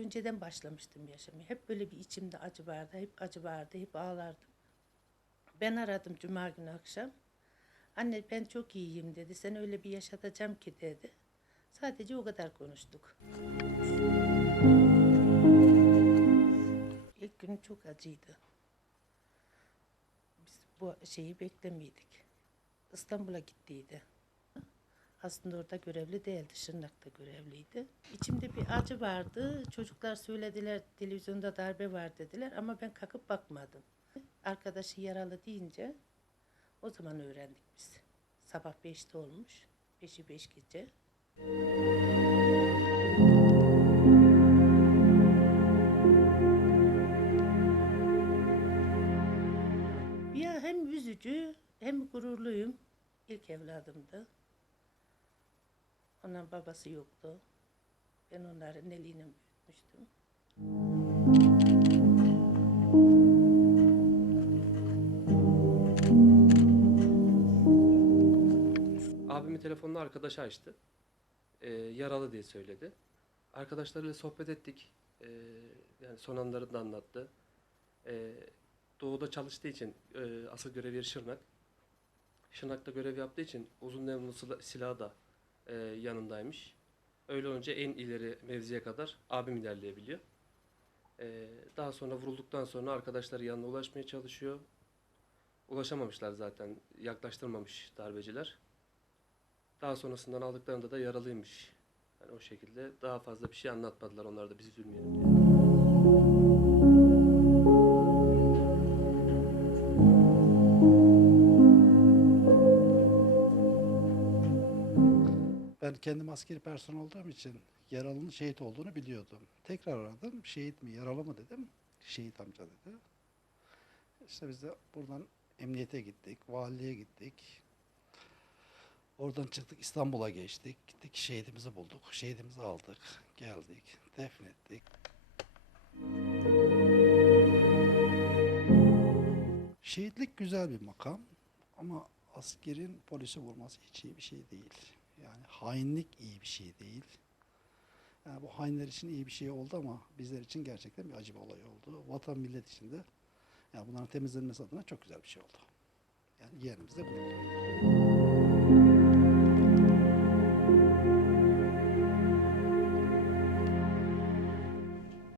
önceden başlamıştım yaşamaya. Hep böyle bir içimde acı vardı, hep acı vardı, hep ağlardım. Ben aradım cuma günü akşam. Anne ben çok iyiyim dedi. Sen öyle bir yaşatacağım ki dedi. Sadece o kadar konuştuk. İlk gün çok acıydı. Biz bu şeyi beklemiydik. İstanbul'a gittiydi. Aslında orada görevli değildi, Şırnak'ta görevliydi. İçimde bir acı vardı. Çocuklar söylediler, televizyonda darbe var dediler ama ben kalkıp bakmadım. Arkadaşı yaralı deyince o zaman öğrendik biz. Sabah 5'te olmuş. 5'i 5 gece. Ya hem üzücü hem gururluyum. İlk evladımdı. Onun babası yoktu. Ben onların eliyle büyütmüştüm. Abimin telefonunu arkadaş açtı. Ee, yaralı diye söyledi. Arkadaşlarıyla sohbet ettik. Ee, yani son anlarını da anlattı. Ee, doğuda çalıştığı için e, asıl görev yeri Şırnak. Şırnak'ta görev yaptığı için uzun sila- silahı da e, yanındaymış. Öyle olunca en ileri mevziye kadar abim ilerleyebiliyor. Ee, daha sonra vurulduktan sonra arkadaşları yanına ulaşmaya çalışıyor. Ulaşamamışlar zaten. Yaklaştırmamış darbeciler. Daha sonrasından aldıklarında da yaralıymış. Yani o şekilde daha fazla bir şey anlatmadılar onlar da biz üzülmeyelim diye. Ben kendim askeri personel olduğum için yaralının şehit olduğunu biliyordum. Tekrar aradım. Şehit mi, yaralı mı dedim. Şehit amca dedi. İşte biz de buradan emniyete gittik, valiliğe gittik. Oradan çıktık İstanbul'a geçtik. Gittik şehidimizi bulduk. Şehidimizi aldık. Geldik. Defnettik. Şehitlik güzel bir makam ama askerin polisi vurması hiç iyi bir şey değil. Yani hainlik iyi bir şey değil. Yani bu hainler için iyi bir şey oldu ama bizler için gerçekten bir acı bir olay oldu. Vatan millet için de yani bunların temizlenmesi adına çok güzel bir şey oldu. Yani yeğenimiz de gurur duyuyor.